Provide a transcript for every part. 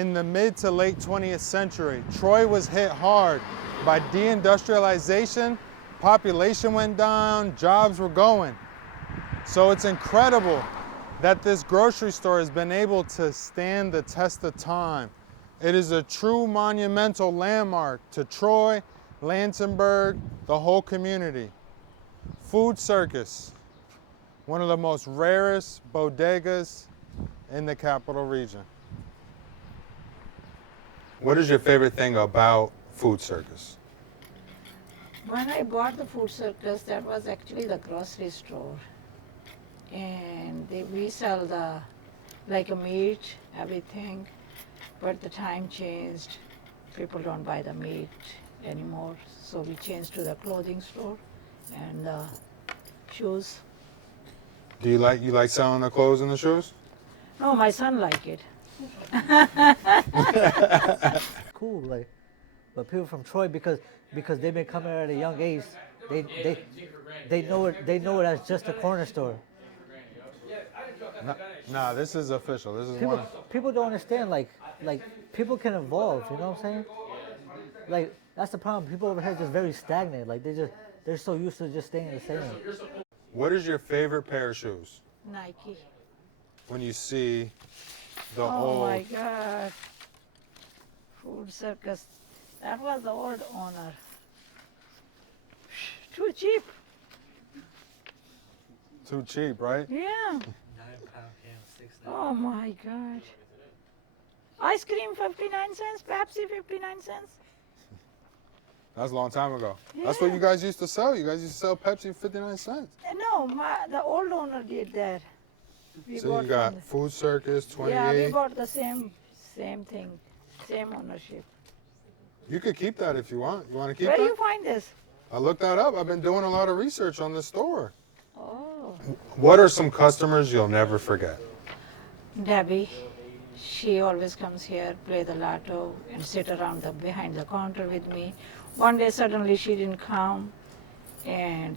In the mid to late 20th century, Troy was hit hard by deindustrialization, population went down, jobs were going. So it's incredible that this grocery store has been able to stand the test of time. It is a true monumental landmark to Troy, Lansingburg, the whole community. Food Circus, one of the most rarest bodegas in the capital region. What is your favorite thing about Food Circus? When I bought the Food Circus, that was actually the grocery store. And we sell like a meat, everything. But the time changed. People don't buy the meat anymore. So we changed to the clothing store and shoes. Do you like selling the clothes and the shoes? No, my son like it. Cool, like, but people from Troy because they've been coming at a young age, they know it as just a corner store. Nah, this is official. This is People don't understand, like people can evolve. You know what I'm saying? Like that's the problem. People over here just very stagnant. Like they're so used to just staying the same. What is your favorite pair of shoes? Nike. When you see the Oh old... my God. Food Circus. That was the old owner. Too cheap. Too cheap, right? Yeah. £9 ham, Oh my God. Ice cream 59 cents, Pepsi 59 cents. That's a long time ago. That's what Yeah. you guys used to sell. You guys used to sell Pepsi 59 cents. No, the old owner did that. We So bought you got from Food Circus, the, 28. yeah, we bought the same thing, same ownership. You could keep that if you want. You want to keep Where do that? you find this? I looked that up. I've been doing a lot of research on this store. Oh, What are some customers you'll never forget? Debbie. She always comes here, play the lotto, and sit around behind the counter with me. One day suddenly she didn't come, and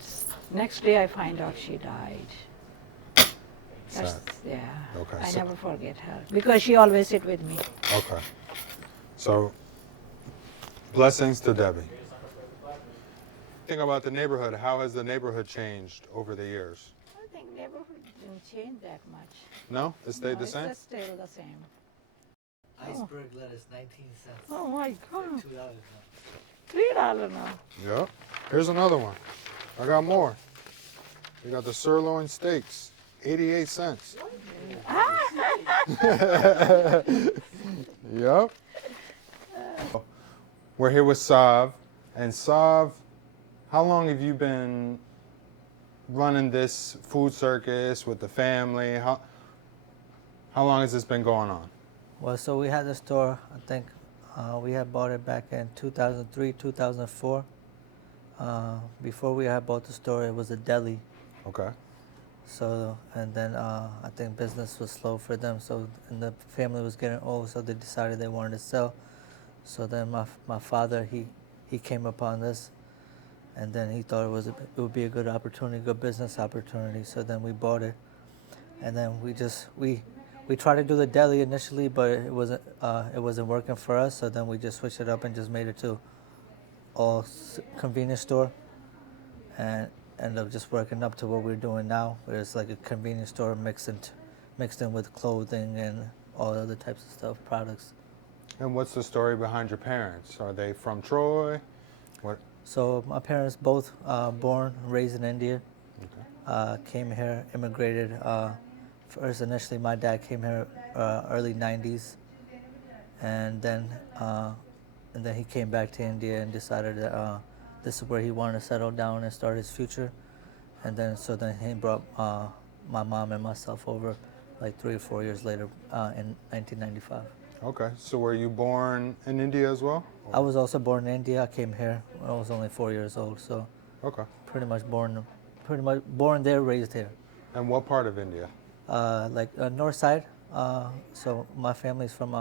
next day I find out she died. That's, Sad. yeah. Okay, I so- never forget her because she always sit with me. Okay. So, blessings to Debbie. Think about the neighborhood. How has the neighborhood changed over the years? I think neighborhood didn't change that much. No? It stayed No, the same? It's still the same. Iceberg lettuce, 19 cents. Oh my God. $2 now. $3 now. Yep. Here's another one. I got more. We got the sirloin steaks, 88 cents. Yep. We're here with Sav. And Sav, how long have you been running this food circus with the family? How long has this been going on? Well, so we had the store, I think we had bought it back in 2003, 2004. Before we had bought the store, it was a deli. Okay. So, and then I think business was slow for them, so, and the family was getting old, so they decided they wanted to sell. So then my father, he came upon this, and then he thought it would be a good opportunity, good business opportunity, so then we bought it. And then we tried to do the deli initially, but it wasn't working for us. So then we just switched it up and just made it to all convenience store, and ended up just working up to what we're doing now, where it's like a convenience store mixed in with clothing and all other types of stuff, products. And what's the story behind your parents? Are they from Troy? What? So my parents both born, raised in India, Okay. came here, immigrated. First, initially, my dad came here early '90s, and then he came back to India and decided that this is where he wanted to settle down and start his future. And then he brought my mom and myself over like 3 or 4 years later in 1995. Okay. So were you born in India as well? I was also born in India. I came here when I was only 4 years old, so Okay. pretty much born there, raised here. And what part of India? North side. So my family's from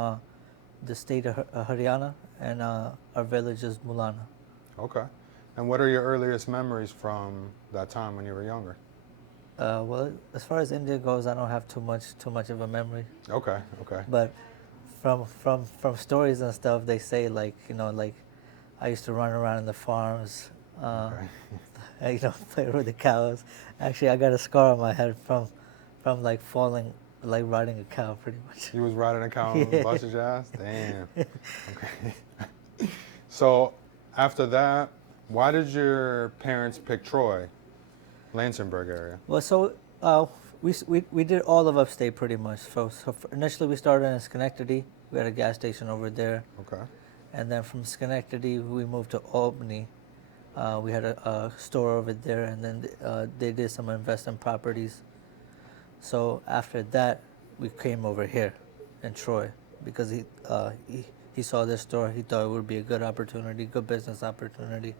the state of Haryana, and our village is Mulana. Okay. And what are your earliest memories from that time when you were younger? Well, as far as India goes, I don't have too much of a memory. Okay. Okay. But from stories and stuff, they say like like I used to run around in the farms, Okay. and, play with the cows. Actually, I got a scar on my head from like falling, like riding a cow, pretty much. You was riding a cow and Yeah. busted your ass? Damn. Okay. So after that, why did your parents pick Troy, Lansingburg area? Well, so we did all of upstate pretty much. Initially we started in Schenectady. We had a gas station over there, Okay. and then from Schenectady we moved to Albany. We had a store over there, and then they did some investment properties. So after that, we came over here in Troy because he saw this store. He thought it would be a good opportunity, good business opportunity,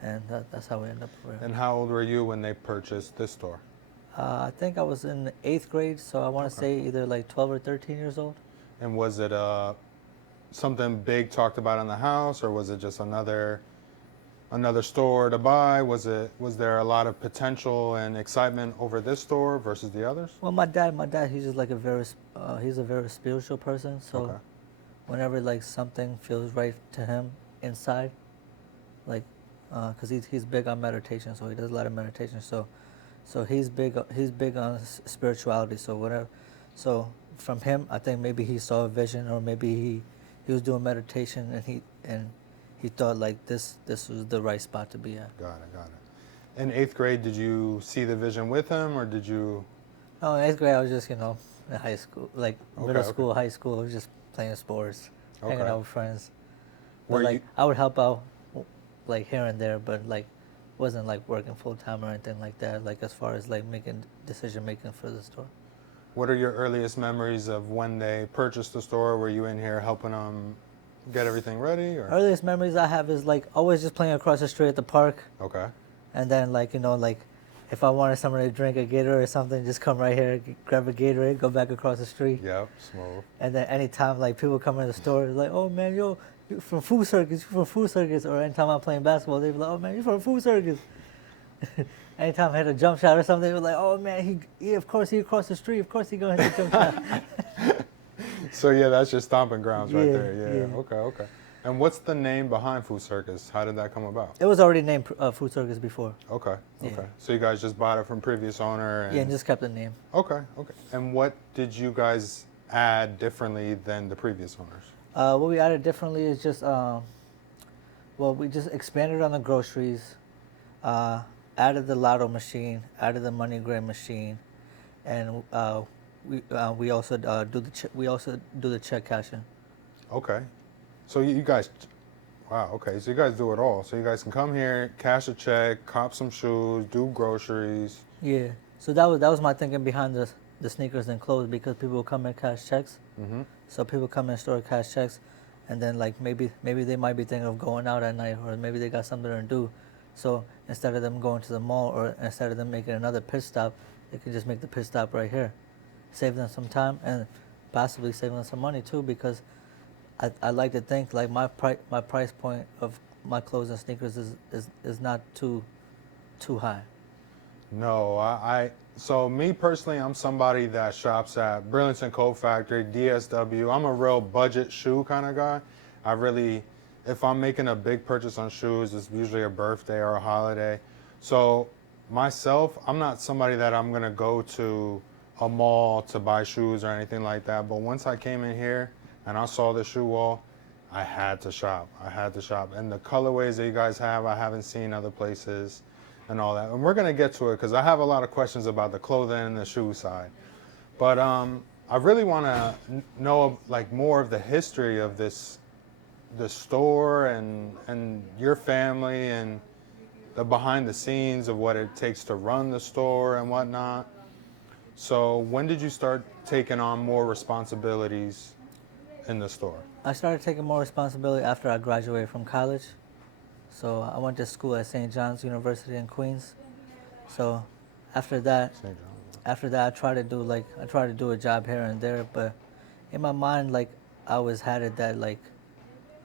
and that's how we ended up over here. And how old were you when they purchased this store? I think I was in 8th grade, so I want to say either like 12 or 13 years old. And was it something big talked about in the house, or was it just another store to buy? Was there a lot of potential and excitement over this store versus the others? Well, my dad, he's just like he's a very spiritual person. So Okay. whenever like something feels right to him inside, like, cause he's big on meditation, so he does a lot of meditation. So he's big on spirituality. So whatever, so from him, I think maybe he saw a vision, or maybe he was doing meditation and he thought like this was the right spot to be at. Got it. In 8th grade, did you see the vision with him, or did you? No, in 8th grade I was just in high school, like middle Okay. school, high school, I was just playing sports, hanging Okay. out with friends. Were But like you- I would help out like here and there, but like wasn't like working full time or anything like that. Like as far as like decision making for the store. What are your earliest memories of when they purchased the store? Were you in here helping them get everything ready, or? Earliest memories I have is like always just playing across the street at the park, Okay. and then like like if I wanted someone to drink a Gatorade or something, just come right here, grab a Gatorade, go back across the street. Yep. Smooth. And then anytime like people come in the store, like, oh man, yo, you from Food Circus, you from Food Circus. Or anytime I'm playing basketball, they be like, oh man, you from Food Circus. Anytime I hit a jump shot or something, they were like, oh man, of course he across the street, of course he gonna hit the jump shot. So yeah, that's your stomping grounds right Yeah, there. Yeah. yeah. Okay. And what's the name behind Food Circus? How did that come about? It was already named Food Circus before. Okay. Yeah. So you guys just bought it from previous owner, and Yeah, and just kept the name. Okay. And what did you guys add differently than the previous owners? What we added differently is just, we just expanded on the groceries, added the lotto machine, added the money grain machine, and we also do the check cashing. Okay. So you guys, wow. Okay. So you guys do it all. So you guys can come here, cash a check, cop some shoes, do groceries. Yeah. So that was my thinking behind the sneakers and clothes, because people will come and cash checks. Mm-hmm. So people come in store, cash checks, and then like maybe they might be thinking of going out at night, or maybe they got something to do. So instead of them going to the mall, or instead of them making another pit stop, they can just make the pit stop right here, save them some time and possibly save them some money too. Because I like to think like my price point of my clothes and sneakers is not too high. No, so me personally, I'm somebody that shops at Burlington Coat Factory, DSW. I'm a real budget shoe kind of guy. If I'm making a big purchase on shoes, it's usually a birthday or a holiday. So myself, I'm not somebody that I'm gonna go to a mall to buy shoes or anything like that. But once I came in here and I saw the shoe wall, I had to shop. And the colorways that you guys have, I haven't seen other places and all that. And we're going to get to it because I have a lot of questions about the clothing and the shoe side. But I really want to know like more of the history of the store and your family and the behind the scenes of what it takes to run the store and whatnot. So when did you start taking on more responsibilities in the store? I started taking more responsibility after I graduated from college. So I went to school at St. John's University in Queens. So after that, I tried to do a job here and there, but in my mind, like I always had it that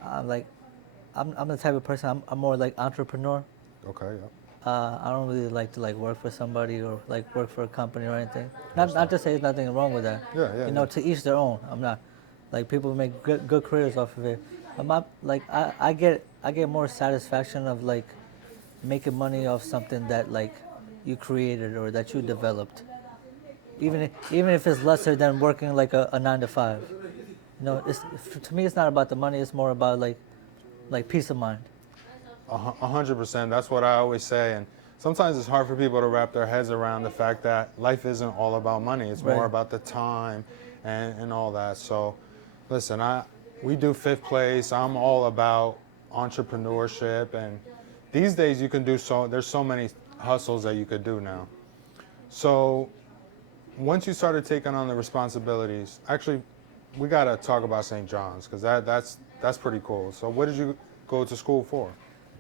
I'm the type of person, I'm more like entrepreneur. Okay, yeah. I don't really like to work for somebody or work for a company or anything. Not to say there's nothing wrong with that. Yeah. To each their own. I'm not. Like people make good careers off of it. I get more satisfaction of like making money off something that like you created or that you developed. Even if it's lesser than working like a 9 to 5. You know, to me it's not about the money. It's more about like peace of mind. 100%. That's what I always say. And sometimes it's hard for people to wrap their heads around the fact that life isn't all about money. It's more Right. about the time and all that. So, listen, we do fifth place. I'm all about entrepreneurship. And these days you can do there's so many hustles that you could do now. So, once you started taking on the responsibilities, actually, we got to talk about St. John's because that's pretty cool. So, what did you go to school for?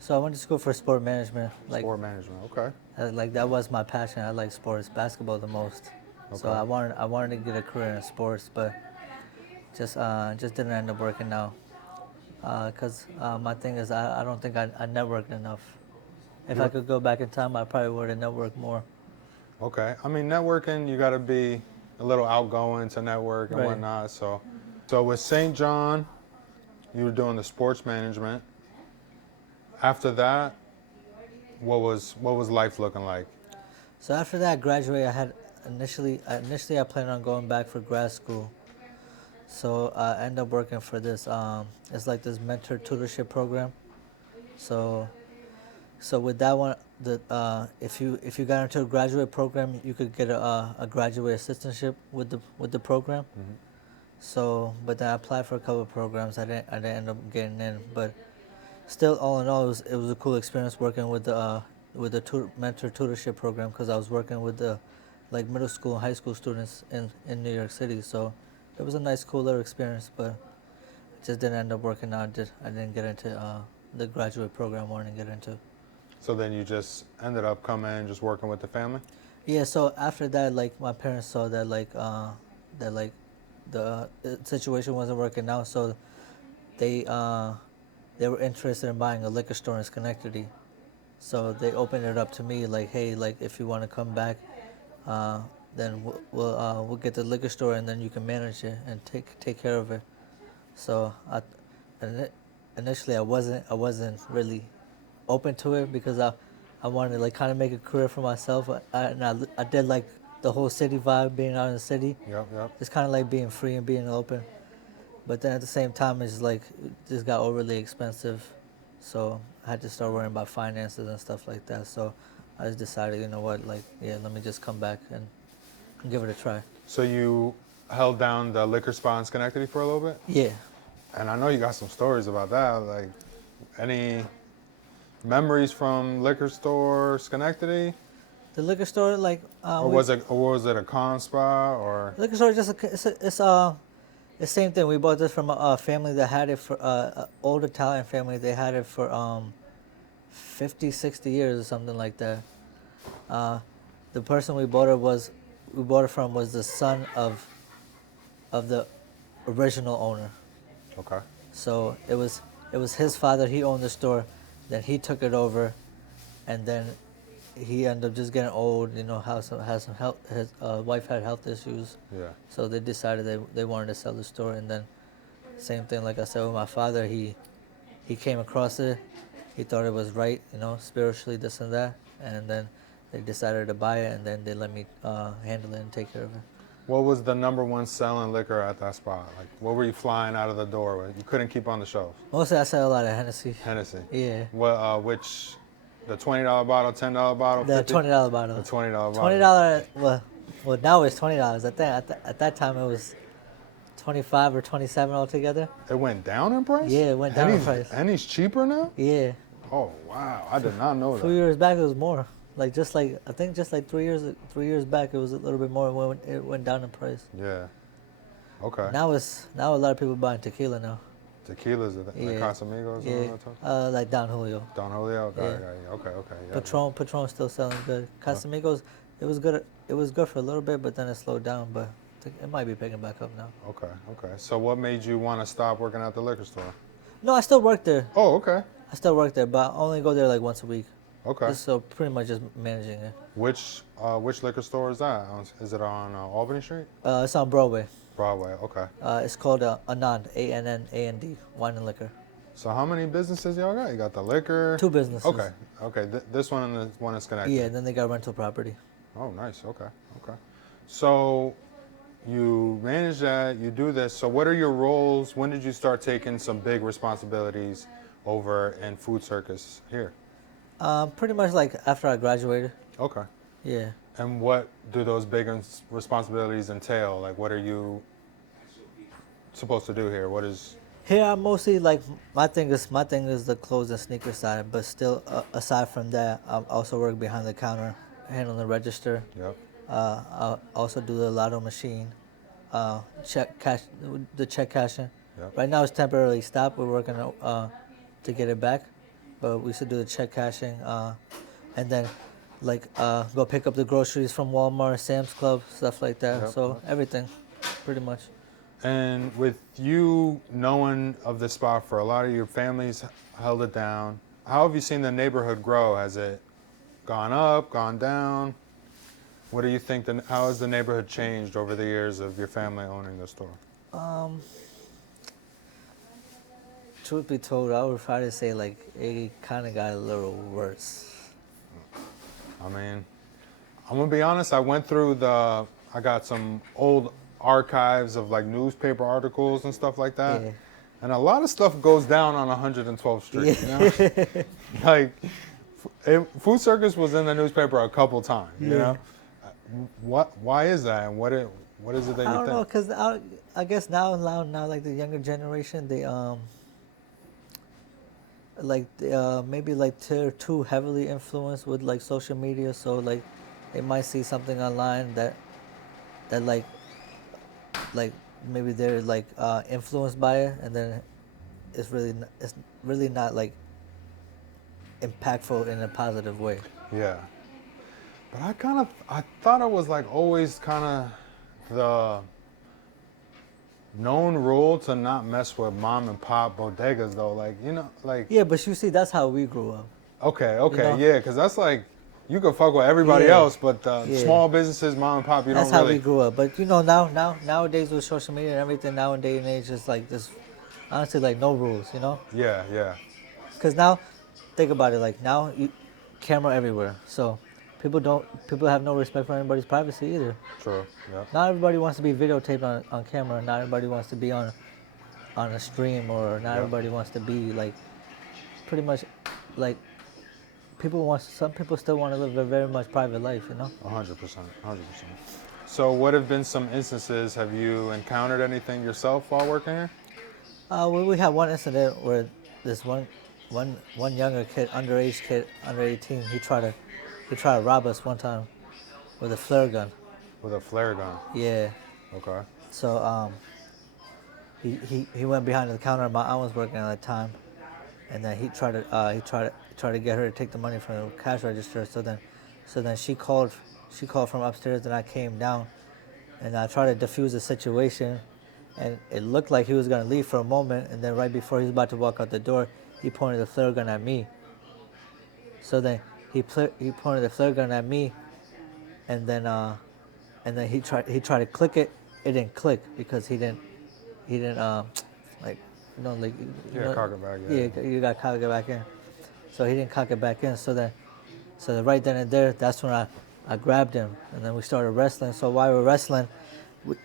So I went to school for sport management. Like Sport management. Okay. like that was my passion. I like sports, basketball the most. So Okay. I wanted to get a career in sports, but just didn't end up working out. Cause my thing is I don't think I networked enough. If I could go back in time, I probably would have networked more. Okay. I mean, networking, you got to be a little outgoing to network and Right. whatnot. So with St. John, you were doing the sports management. After that, what was life looking like? So after that, I graduated. I had initially I planned on going back for grad school. So I ended up working for this. It's like this mentor tutorship program. So with that one, if you got into a graduate program, you could get a graduate assistantship with the program. Mm-hmm. So, but then I applied for a couple of programs. I didn't end up getting in, but still, all in all, it was a cool experience working with the mentor tutorship program because I was working with the like middle school and high school students in New York City. So it was a nice, cool little experience, but it just didn't end up working out. I didn't get into the graduate program I wanted to get into. So then you just ended up coming and just working with the family? Yeah. So after that, like my parents saw that the situation wasn't working out, so they were interested in buying a liquor store in Schenectady. So they opened it up to me, like, hey, like if you want to come back, then we'll get the liquor store, and then you can manage it and take care of it. So initially I wasn't really open to it because I wanted to like kind of make a career for myself. I did like the whole city vibe, being out in the city. Yep. It's kind of like being free and being open. But then at the same time, it's like it just got overly expensive, so I had to start worrying about finances and stuff like that. So I just decided, you know what, like, yeah, let me just come back and give it a try. So you held down the liquor spot in Schenectady for a little bit? Yeah. And I know you got some stories about that. Like, any memories from liquor store Schenectady? The liquor store, like, Or was it a con spot or? liquor store, it's the same thing. We bought this from a family that had it for an old Italian family. They had it for 50, 60 years or something like that. The person we bought it from was the son of the original owner. Okay. So it was his father. He owned the store, then he took it over, and then he ended up just getting old. You know, has some health. His wife had health issues. Yeah. So they decided they wanted to sell the store, and then same thing like I said with my father. He came across it. He thought it was right, you know, spiritually this and that, and then they decided to buy it, and then they let me handle it and take care of it. What was the number one selling liquor at that spot? Like, what were you flying out of the door with? You couldn't keep on the shelves. Mostly I sell a lot of Hennessy. Hennessy. Yeah. What? Which? The $20 bottle, $10 bottle, The $50? $20 bottle. The $20 bottle. $20. Well, now it's $20. At that time it was 25 or 27 altogether. It went down in price? Yeah, it went down in price. Henny's cheaper now? Yeah. Oh wow, I did not know A few that. years back it was more. I think just like 3 years back it was a little bit more when it went down in price. Yeah. Okay. Now a lot of people buying tequila now. Tequila's the Yeah. Casamigos? Yeah. Like Don Julio. Don Julio? Yeah. Okay. Yeah. Patron's still selling good. Casamigos, it was good. It was good for a little bit, but then it slowed down. But it might be picking back up now. Okay. So what made you want to stop working at the liquor store? No, I still work there. Oh, okay. I still work there, but I only go there like once a week. Okay. Just so pretty much just managing it. Which liquor store is that? Is it on Albany Street? It's on Broadway. Broadway. Okay. It's called Anand, A-N-N-A-N-D, Wine and Liquor. So how many businesses y'all got? You got the liquor. 2 businesses. Okay. Okay. This one and the one is connected. Yeah, and then they got rental property. Oh, nice. Okay. Okay. So you manage that. You do this. So what are your roles? When did you start taking some big responsibilities over in Food Circus here? Pretty much like after I graduated. Okay. Yeah. And what do those big responsibilities entail? Like, what are you supposed to do here? What is? Here I'm mostly like my thing is the clothes and sneaker side, but still aside from that, I also work behind the counter, handling the register. Yep. I also do the lotto machine, the check cashing. Yep. Right now it's temporarily stopped. We're working to get it back, but we used to do the check cashing, and then like go pick up the groceries from Walmart, Sam's Club, stuff like that. Yep. So everything, pretty much. And with you knowing of this spot for a lot of your families held it down, how have you seen the neighborhood grow? Has it gone up, gone down? What do you think? How has the neighborhood changed over the years of your family owning the store? Truth be told, I would try to say like it kind of got a little worse. I mean, I'm gonna be honest. I went through I got some old archives of like newspaper articles and stuff like that, Yeah. and a lot of stuff goes down on 112th Street. You know, like Food Circus was in the newspaper a couple times. You know, why is that, and what is it that you I don't think? know, cause I guess now like the younger generation, they maybe like they're too heavily influenced with like social media, so like they might see something online that like maybe they're like influenced by it, and then it's really not like impactful in a positive way. Yeah, but I thought it was like always kind of the known rule to not mess with mom and pop bodegas though. Like, you know, like. Yeah, but you see, that's how we grew up. Okay, You know? yeah, because that's like, you can fuck with everybody Yeah. else, but Yeah. small businesses, mom and pop, you That's don't how really. we grew up. But you know, nowadays with social media and everything, nowadays and age, it's like this, honestly, like no rules, you know? Yeah, yeah, Because now, think about it, like now, camera everywhere. So people have no respect for anybody's privacy either. true, yeah. Not everybody wants to be videotaped on camera. Not everybody wants to be on a stream, or not Yeah. everybody wants to be like, pretty much, like, some people still want to live a very much private life, you know? 100%, 100%. So what have been some instances, have you encountered anything yourself while working here? We had one incident where this one younger kid, underage kid, under 18, he tried to rob us one time with a flare gun. With a flare gun. Yeah. Okay. So he went behind the counter. My aunt was working at the time, and then he tried to get her to take the money from the cash register. So then she called from upstairs, and I came down, and I tried to defuse the situation, and it looked like he was gonna leave for a moment, and then right before he was about to walk out the door, he pointed the flare gun at me. So then he pointed the flare gun at me, and then he tried to click it. It didn't click because he didn't like, you know, like, Yeah, cock it back, yeah, you got to cock it back in. So he didn't cock it back in. So then right then and there, that's when I grabbed him, and then we started wrestling. So while we're wrestling,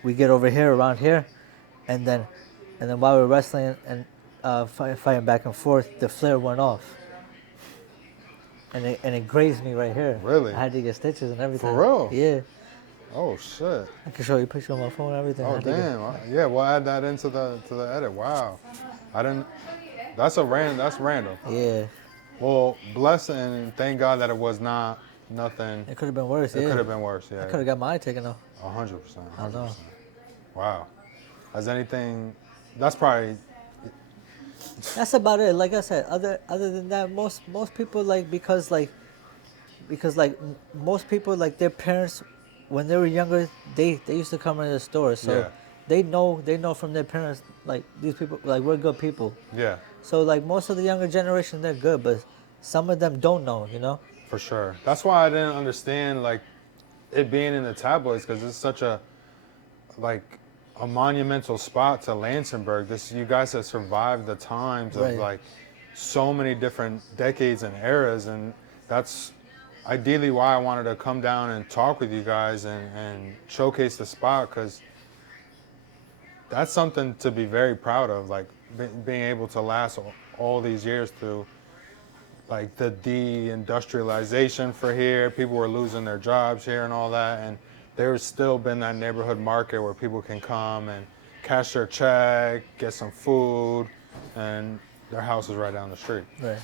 we get over here, around here, and then while we're wrestling and fighting back and forth, the flare went off. And it grazed me right here. Really? I had to get stitches and everything. For real? Yeah. Oh shit. I can show you a picture on my phone and everything. I Oh had to get- damn. Yeah, we'll add that into the edit. Wow. I didn't. That's random. Yeah. Well, bless and thank God that it was not nothing. It could have been worse. It Yeah. could have been worse. I Yeah. could have got my eye taken off. 100%. I know. Wow. Has anything? That's probably. That's about it. Like I said, other than that, most people because most people, like, their parents, when they were younger, they used to come into the store, so Yeah. they know from their parents, like, these people, like, we're good people. Yeah. So like most of the younger generation, they're good, but some of them don't know, you know. For sure. That's why I didn't understand like it being in the tabloids, because it's such a like a monumental spot to Lansingburg. You guys have survived the times of Right. like so many different decades and eras, and that's ideally why I wanted to come down and talk with you guys and showcase the spot, because that's something to be very proud of, like being able to last all these years through like the deindustrialization for here. People were losing their jobs here and all that, and there's still been that neighborhood market where people can come and cash their check, get some food, and their house is right down the street. Right.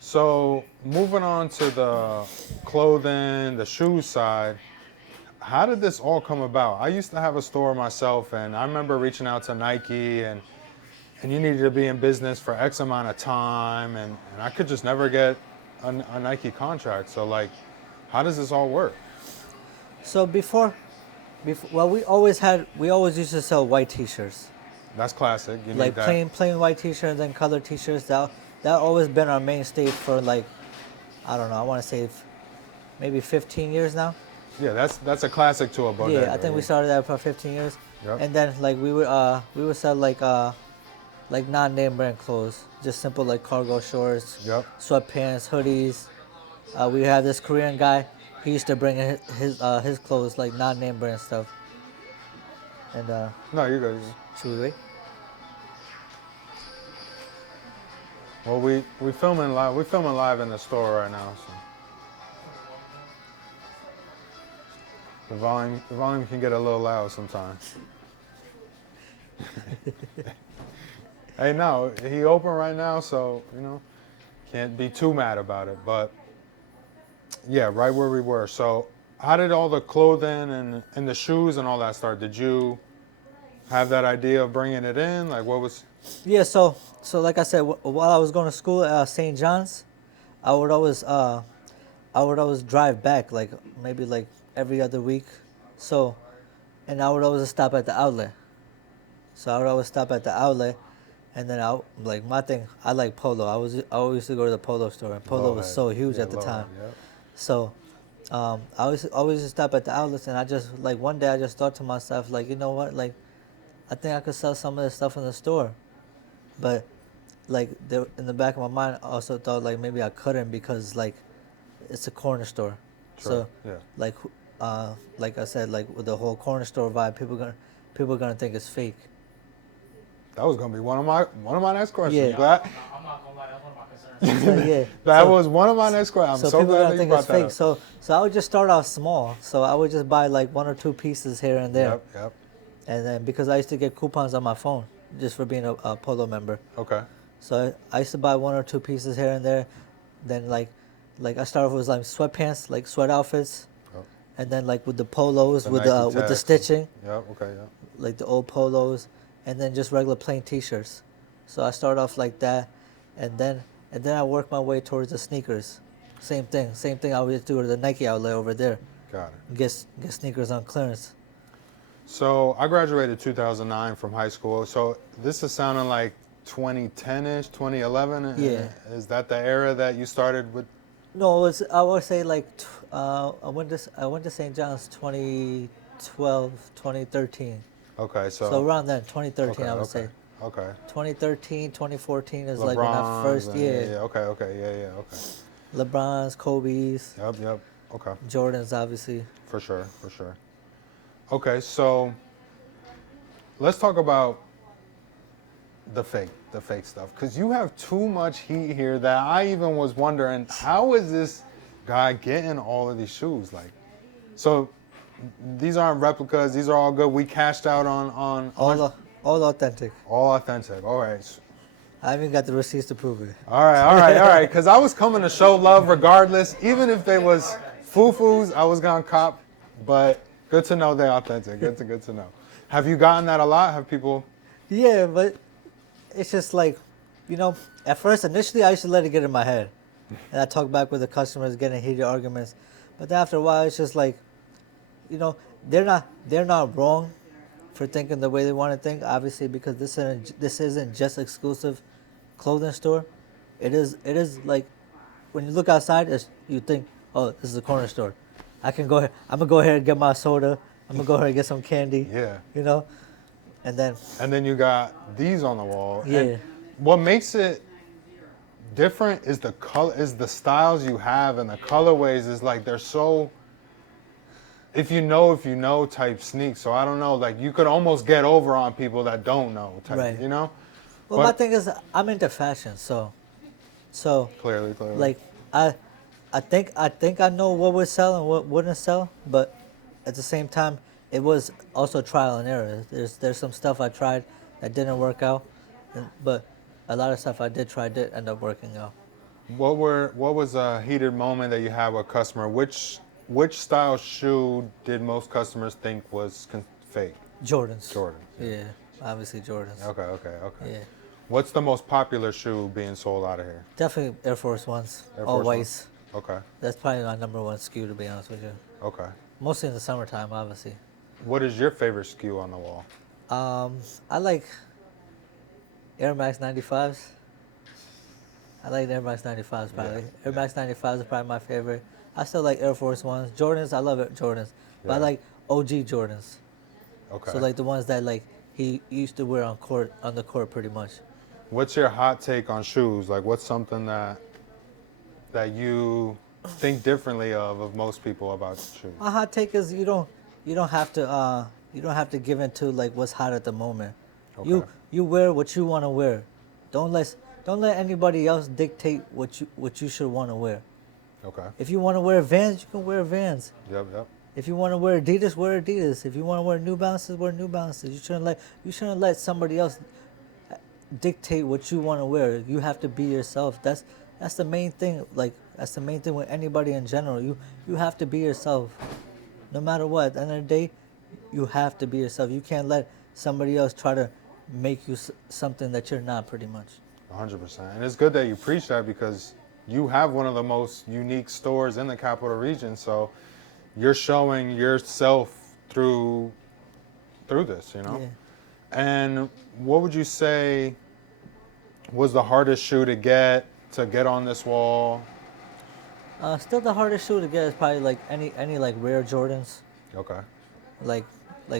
So moving on to the clothing, the shoes side, how did this all come about? I used to have a store myself, and I remember reaching out to Nike, and you needed to be in business for X amount of time, and I could just never get a Nike contract. So like, how does this all work? So before, well, we always used to sell white T-shirts, That's classic. You like need that. plain white T-shirts and then colored T-shirts. That always been our mainstay for like, I don't know, I want to say maybe 15 years now. Yeah, that's a classic to a bodega. Yeah, I think we started that for 15 years. Yep. And then like we would sell like non-name brand clothes, just simple like cargo shorts, Yep. sweatpants, hoodies. We have this Korean guy. He used to bring his clothes, like non-name brand stuff. And No, you're good. should we wait? Well, we filming live. We're filming live in the store right now. So the volume can get a little loud sometimes. Hey, no, he open right now, so can't be too mad about it. But yeah, right where we were. So how did all the clothing and the shoes and all that start? Did you have that idea of bringing it in? Like, what was? Yeah. So like I said, while I was going to school at St. John's, I would always drive back, like maybe like every other week. So, and I would always stop at the outlet. So I would always stop at the outlet, and then my thing, I like Polo. I always used to go to the Polo store, and Polo was so huge at the time. Yep. So I always used to stop at the outlets, and I just like one day I just thought to myself, like, you know what, like I think I could sell some of this stuff in the store, but like in the back of my mind, I also thought like maybe I couldn't because like it's a corner store. Sure. So Yeah. like I said, like with the whole corner store vibe, people are gonna think it's fake. That was gonna be one of my next questions. Yeah. Glad. I'm not gonna lie, that's one of my concerns. So, yeah. That So- was one of my next questions. I'm so people glad gonna that you think brought it's that fake. up. So I would just start off small. So I would just buy like 1 or 2 pieces here and there. Yep. And then because I used to get coupons on my phone just for being a Polo member. Okay. So I used to buy 1 or 2 pieces here and there. Then like I started with like sweatpants, like sweat outfits. Yep. And then like with the polos, The with Nike the tags. stitching, Yep. Okay. Yep. like the old polos, and then just regular plain T-shirts. So I started off like that, and then I worked my way towards the sneakers. Same thing. I would do at the Nike outlet over there. Got it. Get sneakers on clearance. So I graduated 2009 from high school. So this is sounding like 2010-ish, 2011. Yeah. Is that the era that you started with? No, I would say like I went to St. John's 2012, 2013. Okay. So around then, 2013, okay, I would okay. say. Okay. 2013, 2014 is like when I first, and- yeah. Okay. Okay. LeBron's, Kobe's, Yep. Okay. Jordan's, obviously. For sure. Okay, so let's talk about the fake stuff, because you have too much heat here that I even was wondering, how is this guy getting all of these shoes? Like, so these aren't replicas, these are all good. We cashed out on All authentic. all authentic. All right. I haven't got the receipts to prove it. All right. Because I was coming to show love regardless. Even if they was foo-foos, I was going to cop. But good to know they're authentic. Good to know. Have you gotten that a lot? Have people? Yeah, but it's just like, at first, initially, I used to let it get in my head. And I talk back with the customers, getting heated arguments. But then after a while, it's just like, they're not wrong for thinking the way they want to think, obviously, because this isn't just exclusive clothing store. It is like, when you look outside, you think, oh, this is a corner store. I'm gonna go ahead and get my soda I'm gonna go ahead and get some candy. Yeah. You know, and then And then you got these on the wall. Yeah. And what makes it different is the color, is the styles you have, and the colorways is like they're so. If you know type sneaks. So I don't know, like you could almost get over on people that don't know type, Right. you know? well, But- my thing is I'm into fashion, so Clearly. like I think I know what would sell and what wouldn't sell, but at the same time it was also trial and error. There's some stuff I tried that didn't work out, but a lot of stuff I did try did end up working out. What was a heated moment that you had with a customer? Which style shoe did most customers think was fake? Jordans. Jordan. Yeah, obviously Jordans. Okay. Yeah, What's the most popular shoe being sold out of here? definitely Air Force Ones. Air All Force whites. Okay. That's probably my number one SKU, to be honest with you. Okay. Mostly in the summertime, obviously. What is your favorite SKU on the wall? I like Air Max 95s. I like Air Max 95s probably. Yeah, Air Max 95s are probably my favorite. I still like Air Force Ones. Jordans, I love Jordans. But I Yeah. like OG Jordans. Okay. So like the ones that like he used to wear on the court pretty much. What's your hot take on shoes? Like, what's something that you think differently of most people about shoes? My hot take is you don't have to give into like what's hot at the moment. Okay. You wear what you want to wear. Don't let anybody else dictate what you should want to wear. Okay. If you want to wear Vans, you can wear Vans. Yep. If you want to wear Adidas, wear Adidas. If you want to wear New Balances, wear New Balances. You shouldn't let somebody else dictate what you want to wear. You have to be yourself. That's the main thing. Like that's the main thing with anybody in general. You have to be yourself, no matter what. At the end of the day, you have to be yourself. You can't let somebody else try to make you something that you're not. Pretty much. 100%. And it's good that you preach that because you have one of the most unique stores in the capital region. So you're showing yourself through this, you know? Yeah. And what would you say was the hardest shoe to get on this wall? Still, the hardest shoe to get is probably like any like rare Jordans, Okay. like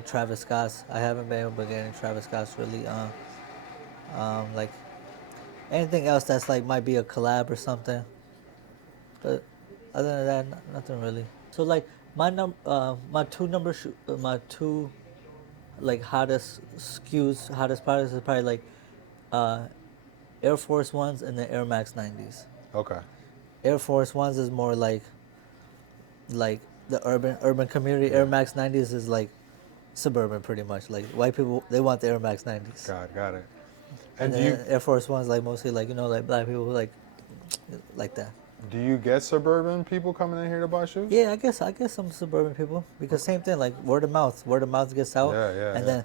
Travis Scott's. I haven't been able to get any Travis Scott's really. Like anything else that's like might be a collab or something. But other than that, nothing really. So like my two like hottest SKUs, hottest products is probably like Air Force Ones and the Air Max 90s. Okay. Air Force Ones is more like the urban community. Air Max 90s is like suburban pretty much. Like white people, they want the Air Max 90s. Got it. And And then Air Force Ones like mostly like like black people like that. do you get suburban people coming in here to buy shoes? Yeah, I guess some suburban people because same thing like word of mouth gets out. Yeah. And then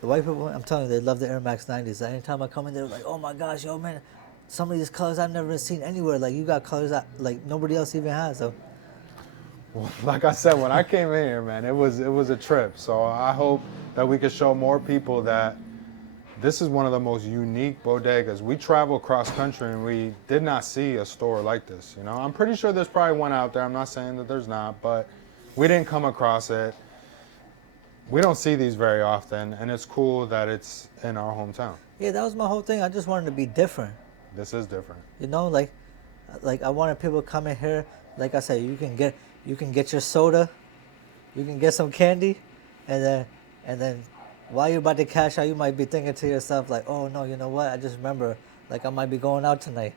the white people, I'm telling you, they love the Air Max 90s. Anytime I come in, they're like, oh my gosh, yo man, some of these colors I've never seen anywhere. Like you got colors that like nobody else even has. So Well, like I said, when I came in here, man, it was a trip. So I hope that we can show more people that this is one of the most unique bodegas. We travel cross country and we did not see a store like this. You know, I'm pretty sure there's probably one out there. I'm not saying that there's not, but we didn't come across it. We don't see these very often, and it's cool that it's in our hometown. yeah, that was my whole thing. I just wanted to be different. This is different. You know, like I wanted people to come in here. Like I said, you can get your soda, you can get some candy, and then while you're about to cash out, you might be thinking to yourself like, oh no, you know what? I just remember like I might be going out tonight.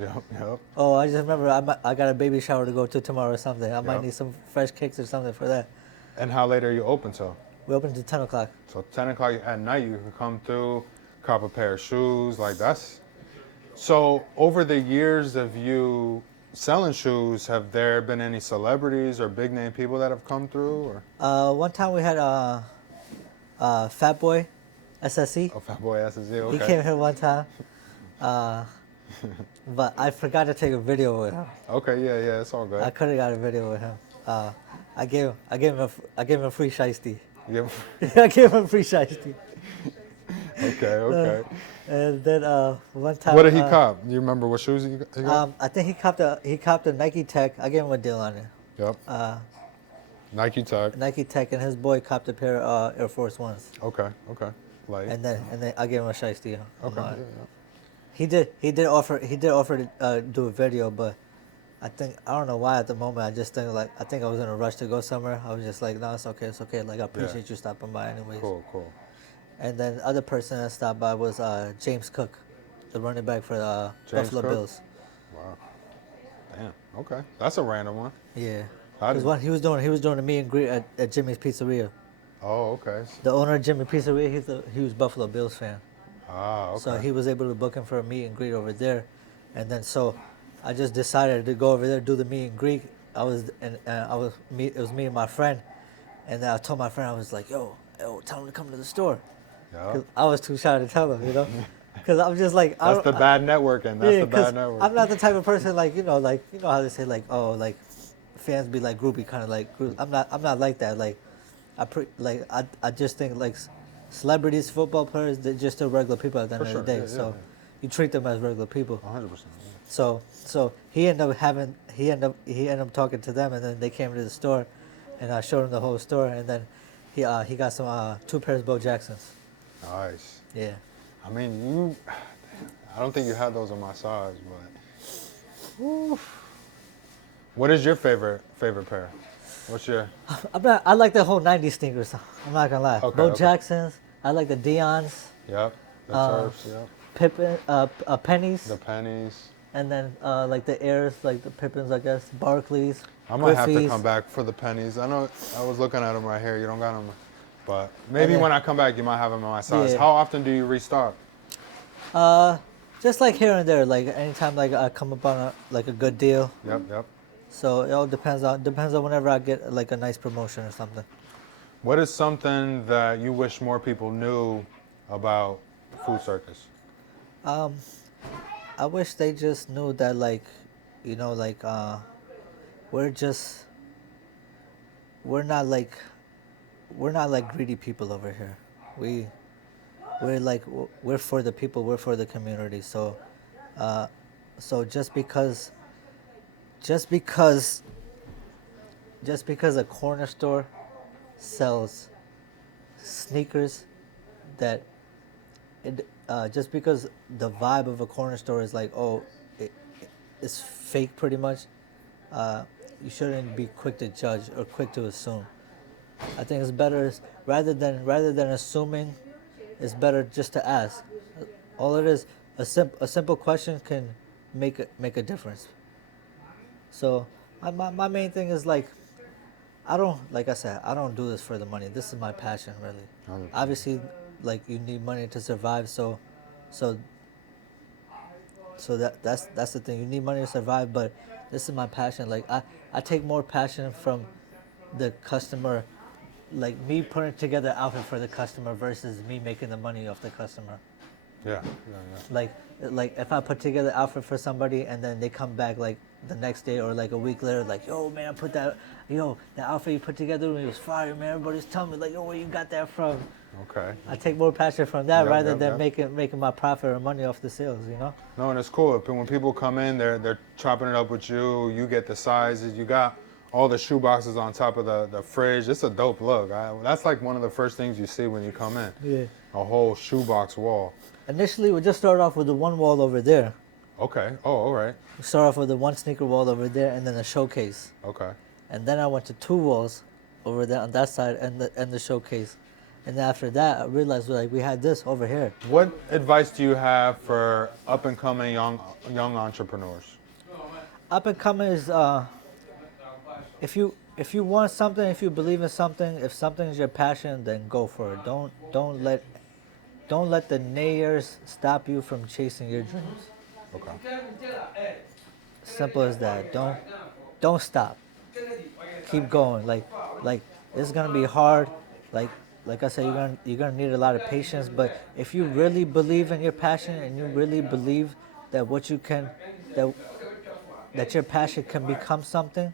Yep. Oh, I just remember I got a baby shower to go to tomorrow or something. I might Yep. need some fresh cakes or something for that. And how late are you open till? We open to 10 o'clock. So 10 o'clock at night, you can come through, cop a pair of shoes, like that's. So over the years of you selling shoes, have there been any celebrities or big name people that have come through? Or One time we had Fat Boy, SSE. oh, Fat Boy SSE, okay. He came here one time, but I forgot to take a video with him. Okay, yeah, it's all I good. could have got a video with him. I gave him a free shiesty. Yeah. I gave him a free shiesty. Okay. And then one time. What did he cop? Do you remember what shoes he got? I think he copped a Nike Tech. I gave him a deal on it. Yep. Nike Tech. Nike Tech, and his boy copped a pair of Air Force Ones. Okay. Like. And then I gave him a shiesty. Okay. Yeah. He did offer to do a video, but I don't know why at the moment. I think I was in a rush to go somewhere. I was just like, no, it's okay. Like, I appreciate you stopping by anyways. Cool. And then the other person that stopped by was James Cook, the running back for the Buffalo Cook? Bills. Wow. Damn. Okay. That's a random one. Yeah. How did- He was doing a meet and greet at Jimmy's Pizzeria. Oh, okay. The owner of Jimmy's Pizzeria, he's a huge Buffalo Bills fan. Ah, okay. So he was able to book him for a meet and greet over there, and then so I just decided to go over there, do the meet and greet. It was me and my friend, and then I told my friend, I was like, yo, tell him to come to the store. Yeah. 'Cause I was too shy to tell him, because I'm just like, That's the bad networking. That's the bad networking. I'm not the type of person like you know how they say like, oh, like fans be like groupie kind of like group. I'm not like that. Like I just think like celebrities, football players, they're just still regular people at the end For of the day. sure, So yeah. you treat them as regular people. 100%. So he ended up talking to them, and then they came to the store, and I showed him the whole store, and then he got some 2 pairs of Bo Jacksons. Nice. Yeah. I mean, I don't think you had those on my size, but. Oof. What is your favorite pair? What's your? I like the whole '90s sneakers. I'm not gonna lie. Okay, Bo okay. Jacksons. I like the Dion's. Yep. The Turfs. Yep. Pippen, pennies, The pennies. and then like the Airs, like the Pippins, I guess, Barclays. I might have to Griffies. come back for the pennies. I know I was looking at them right here. You don't got them, but maybe then- when I come back, you might have them in my size. Yeah. How often do you restock? Just like here and there, like anytime like I come upon a good deal. Yep. So it all depends on whenever I get like a nice promotion or something. What is something that you wish more people knew about Food Circus? I wish they just knew that we're not like greedy people over here. We're for the people, we're for the community. So just because a corner store sells sneakers just because the vibe of a corner store is like, it's fake pretty much, you shouldn't be quick to judge or quick to assume. I think it's better rather than assuming, it's better just to ask. All it is, a simple question can make a difference. So my main thing is like I don't do this for the money. This is my passion, really. Obviously, like you need money to survive. So that's the thing. You need money to survive, but this is my passion. Like I take more passion from the customer, like me putting together an outfit for the customer versus me making the money off the customer. Yeah. Like if I put together an outfit for somebody and then they come back like the next day or like a week later, like, yo man, the outfit you put together with me was fire, man. Everybody's telling me like, yo, where you got that from? Okay. I take more passion from that rather Yep. than making my profit or money off the sales, No, and it's cool. When people come in, they're chopping it up with you. You get the sizes. You got all the shoe boxes on top of the fridge. It's a dope look. That's like one of the first things you see when you come in. Yeah. A whole shoebox wall. Initially, we just started off with the one wall over there. Okay. Oh, all right. We started off with the one sneaker wall over there and then a showcase. Okay. And then I went to 2 walls over there on that side and the showcase. And then after that, I realized we had this over here. What advice do you have for up and coming young entrepreneurs? Up and coming is if you want something, if you believe in something, if something is your passion, then go for it. Don't let the naysayers stop you from chasing your dreams. Okay. Simple as that. Don't stop. Keep going. Like it's gonna be hard. Like I said, you're gonna need a lot of patience. But if you really believe in your passion and you really believe that that your passion can become something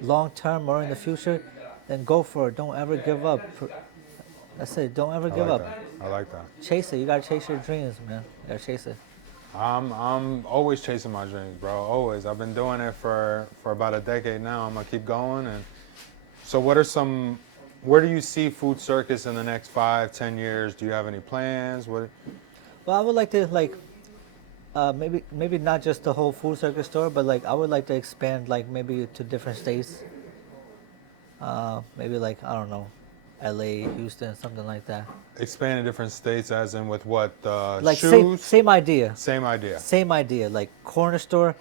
long term or in the future, then go for it. Don't ever give up. That's it. Don't ever give up. I like that. Chase it. You gotta chase your dreams, man. You gotta chase it. I'm always chasing my dreams, bro. Always. I've been doing it for about a decade now. I'm gonna keep going, and So what are some, where do you see Food Circus in the next 5, 10 years? Do you have any plans? What? Well, I would like to like maybe not just the whole Food Circus store, but like I would like to expand like maybe to different states. Maybe like I don't know, L.A., Houston, something like that. Expand in different states, as in with what? Like Shoes? same idea. Same idea. Same idea. Like corner store,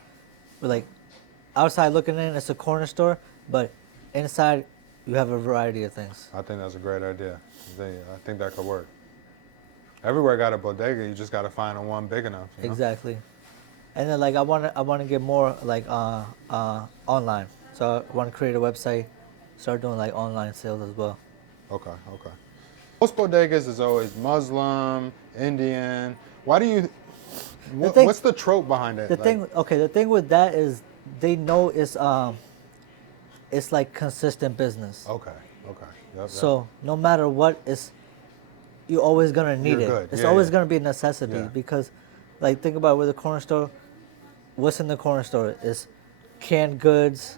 like outside looking in, it's a corner store, but inside you have a variety of things. I think that's a great idea. I think that could work. Everywhere got a bodega. You just got to find a one big enough. You know? Exactly. And then like I want to get more like online. So I want to create a website, start doing like online sales as well. Okay. Most bodegas is always Muslim, Indian. Why do you? What's the trope behind it? The thing with that is they know it's like consistent business. Okay. Yep. So no matter what, you're always gonna need You're it. good. It's Yeah, always yeah. gonna be a necessity Yeah. because, like, think about with the corner store. What's in the corner store is canned goods,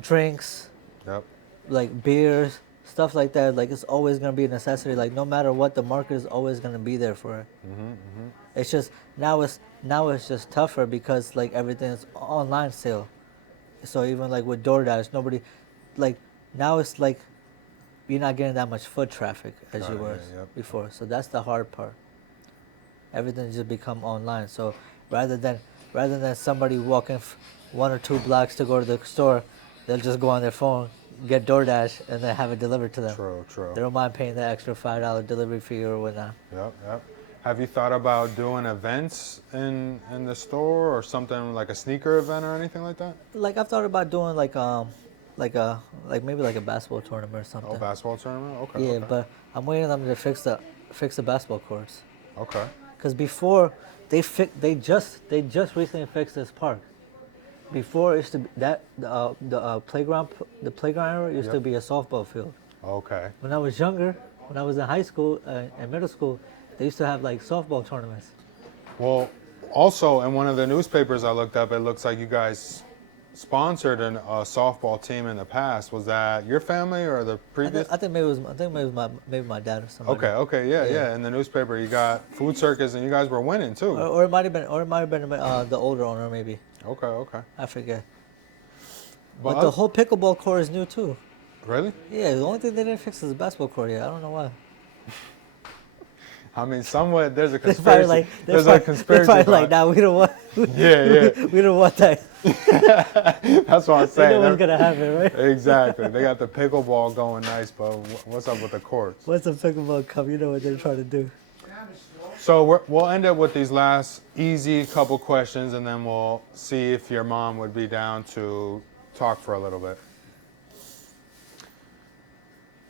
drinks, Yep. like beers, stuff like that. Like it's always gonna be a necessity. Like no matter what, the market is always gonna be there for it. It's just now it's just tougher because like everything is online sale. So even like with DoorDash, nobody, like now it's like you're not getting that much foot traffic as Got you it, were yeah, yep. before. So that's the hard part. Everything just become online. So rather than somebody walking 1 or 2 blocks to go to the store, they'll just go on their phone, get DoorDash, and then have it delivered to them. True. They don't mind paying the extra $5 delivery fee or whatnot. Yep. Have you thought about doing events in the store or something like a sneaker event or anything like that? Like I've thought about doing like maybe like a basketball tournament or something. Oh, basketball tournament. Okay. Yeah, okay. but I'm waiting on them to fix the basketball courts. Okay. Because before they just recently fixed this park. Before it used to be the playground area used to Yep. be a softball field. Okay. When I was younger, when I was in high school and middle school, they used to have like softball tournaments. Well, also in one of the newspapers I looked up, it looks like you guys sponsored a softball team in the past. Was that your family or the previous? I think maybe it was my dad or somebody. Okay, yeah. In the newspaper, you got Food Circus, and you guys were winning too. Or it might have been the older owner maybe. Okay. I forget. But But the whole pickleball court is new too. really? Yeah, the only thing they didn't fix is the basketball court yet. I don't know why. I mean, somewhat there's a They're probably conspiracy. There's a conspiracy. They're probably like, behind- nah, we don't want. Yeah. We don't want that. That's what I'm They saying. know what's gonna happen, right? Exactly. They got the pickleball going nice, but what's up with the courts? Once the pickleball come, you know what they're trying to do. So we'll end up with these last easy couple questions, and then we'll see if your mom would be down to talk for a little bit.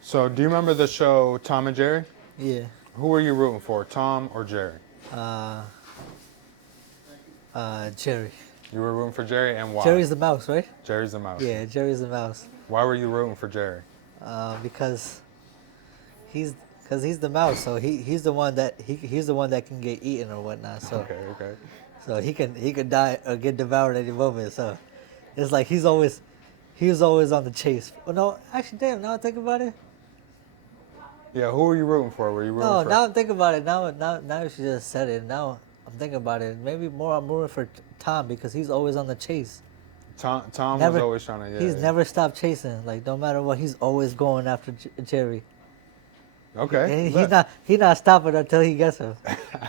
So, do you remember the show Tom and Jerry? Yeah. Who were you rooting for, Tom or Jerry? Jerry. You were rooting for Jerry, and why? Jerry's the mouse, right? Jerry's the mouse. Yeah, Jerry's the mouse. Why were you rooting for Jerry? Because he's the mouse, so he's the one that he's the one that can get eaten or whatnot. So Okay. so he can die or get devoured at any moment. So it's like he's always on the chase. Oh no, actually, damn. Now I think about it. Yeah, who were you rooting for? Were you rooting No, for? now I'm thinking about it. Now she just said it. Now I'm thinking about it. Maybe more I'm rooting for Tom because he's always on the chase. Tom was Never- always trying to. Yeah, He's yeah. never stopped chasing. Like no matter what, he's always going after Jerry. Okay. And he's not stopping until he gets him.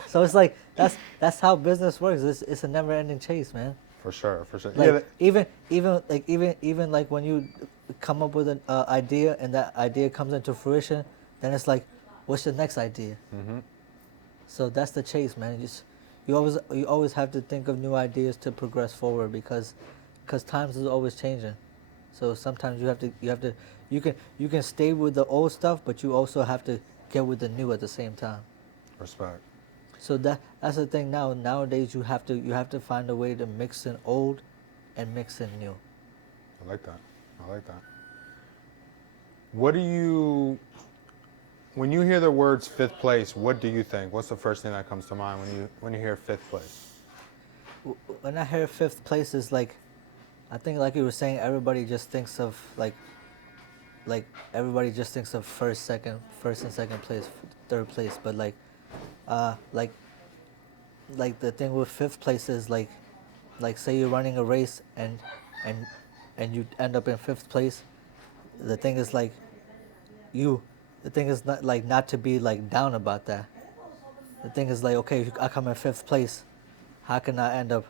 So it's like that's how business works. It's a never ending chase, man. For sure. Like even like when you come up with an idea and that idea comes into fruition, then it's like, what's the next idea? Mm-hmm. So that's the chase, man. You always have to think of new ideas to progress forward because times is always changing. So sometimes you can stay with the old stuff, but you also have to get with the new at the same time. Respect. So that's the thing now. Nowadays you have to find a way to mix in old and mix in new. I like that. What do you, when you hear the words fifth place, what do you think? What's the first thing that comes to mind when you hear fifth place? When I hear fifth place is like, I think like you were saying, everybody just thinks of like like everybody just thinks of first and second place, third place, but uh, like like the thing with fifth place is like say you're running a race and and you end up in fifth place. The thing is like you, the thing is not like not to be like down about that. The thing is like, okay, if I come in fifth place, how can I end up?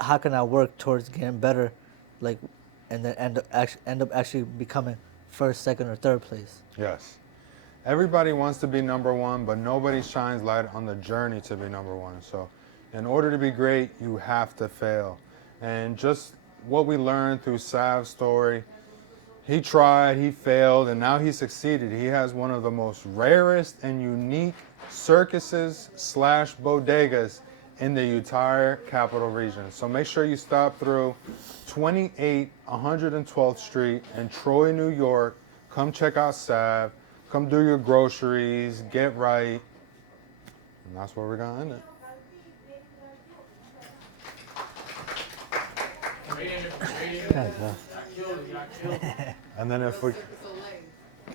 How can I work towards getting better, like, and then end up actually becoming first, second, or third place? Yes. Everybody wants to be number one, but nobody shines light on the journey to be number one. So in order to be great, you have to fail. And just what we learned through Sav's story, he tried, he failed, and now he succeeded. He has one of the most rarest and unique circuses slash bodegas in the entire capital region. So make sure you stop through 28 112th Street in Troy, New York. Come check out Sav. Come do your groceries, get right. And that's where we're going to end it. Yeah, And then if we